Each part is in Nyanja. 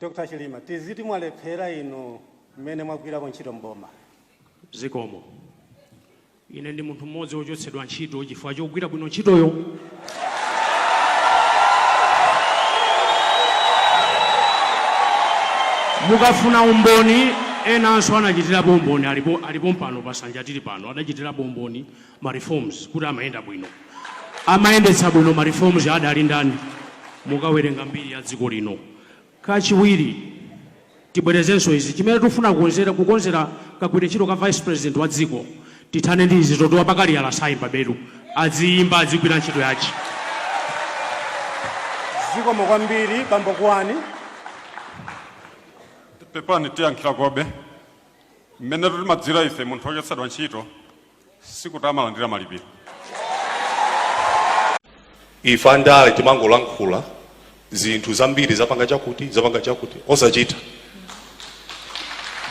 Dr. Chilima, tiziti mwalephera ino mmene mwagwira ntchito mboma. Zikomo. Ine ndi munthu mmodzi wochotsedwa ntchito chifukwa chogwira bwino ntchitoyo. Mukafuna umboni enanso anachitirapo umboni alipo mpano pasanja tili pano adachitirapo umboni ma reforms kuti amayenda bwino. Amayendetsa bwino ma reforms adali ndani mukawerenga mbiri ya dziko lino. Kachiwiri tibwerezenso izi chimene tufuna kukonzera kagwire ntchito ka vice president wa dziko tithane ndi izi totowa pakali alasayimba bedu adziyimba adzigwira ntchito yachi. Zikomo kwambiri bambo kwani. Pepani tiyankhira kobe mmene timadzira ife munthu wochotsedwa ntchito sikutamalandira malipiro. Ife andale timangolankhula zinthu zambiri zapanga chakuti osachita.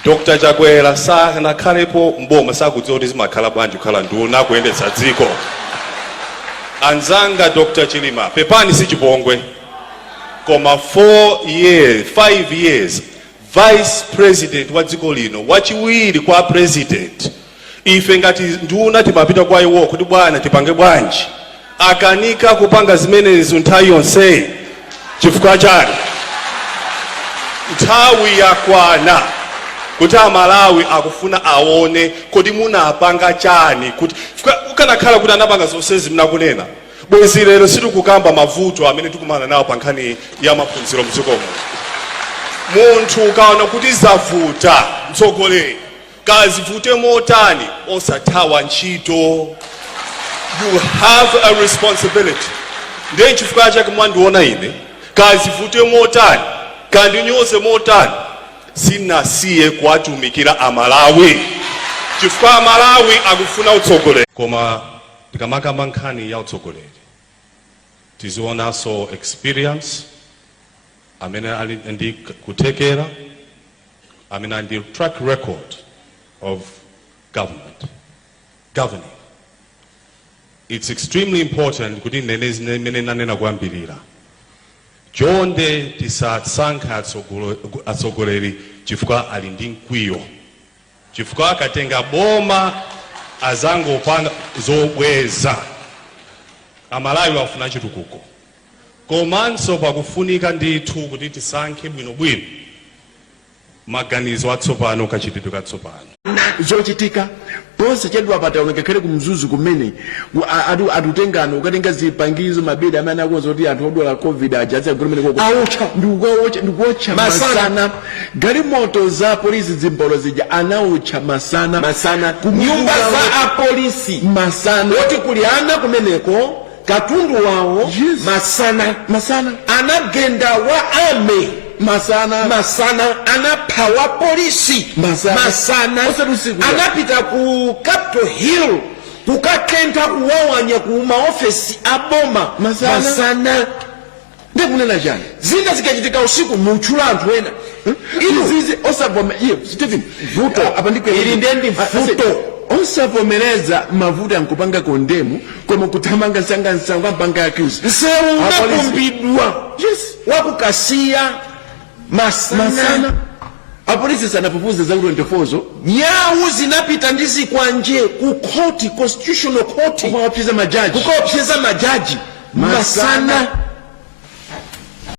Dr. Chakwera sanakhalepo mboma sakudziwa kuti zimakhala bwanji kukhala nduna kuyendetsa dziko. Anzanga Dr. Chilima pepani si chipongwe koma 5 years vice president wa dziko lino wachiwiri kwa president. Ife ngati nduna timapita kwa iwo kuti bwana tipange bwanji akanika kupanga zimenezo nthawi yonse chifukwa chani nthawi yakwana kuti Amalawi akufuna aone kuti munapanga chani kuti ukanakhala kuti anapanga zonsezi mnakunena bwezi lero sitikukamba mavuto amene tikumana nawo pa nkhani ya maphunziro mdzikomo. Munthu ukaona kuti zavuta mtsogoleri kazivute motani osathawa ntchito. You have a responsibility. Ndiye chifukwa chake mwandiona ine kazivute motani kandinyoze motani sinasiye kuwatumikira Amalawi chifukwa Amalawi akufuna utsogoleri. Koma tikamakamba nkhani ya utsogoleri tizionanso experience amene ali ndi kutekera amene ali ndi track record of governing. It's extremely important kuti mene nanena kuyambirira chonde tisasankha atsogoleri chifukwa ali ndi mkwiyo chifukwa akatenga boma azangopanga zobweza. Amalawi afuna chitukuko komanso pakufunika ndithu kuti tisankhe bwinobwino maganizo atsopano kachitidwe katsopano. Zochitika ponse chedwa pataoneka kale kumzuzu kumene atutengano ukatenga zipangizo mabedi amene akonza kuti anthu odwala covid ajatsa kumene koko ndikuocha masana galimoto za polisi zimbolo zija anaucha masana nyumba za apolisi masana woti kuli ana kumeneko katundu wawo. Yes. masana anagenda wa ame masana anapawa polisi masana anapita ku Capitol Hill kukatenta kuwawanya ku maofesi aboma masana ndikunena chani zina zikachitika usiku muchula anthu ena izi osavome Stephen vuto apa ndiko ili ndendi vuto osavomereza mavuto ankupanga kondemu koma kutamanga sanga mpanga accuse nsewu unakumbidwa. Yes. wakukasiya masana apolisi sanapupuza za 24 nyawu zinapita ndizikwanje ku court, constitutional court kukaopseza majaji masana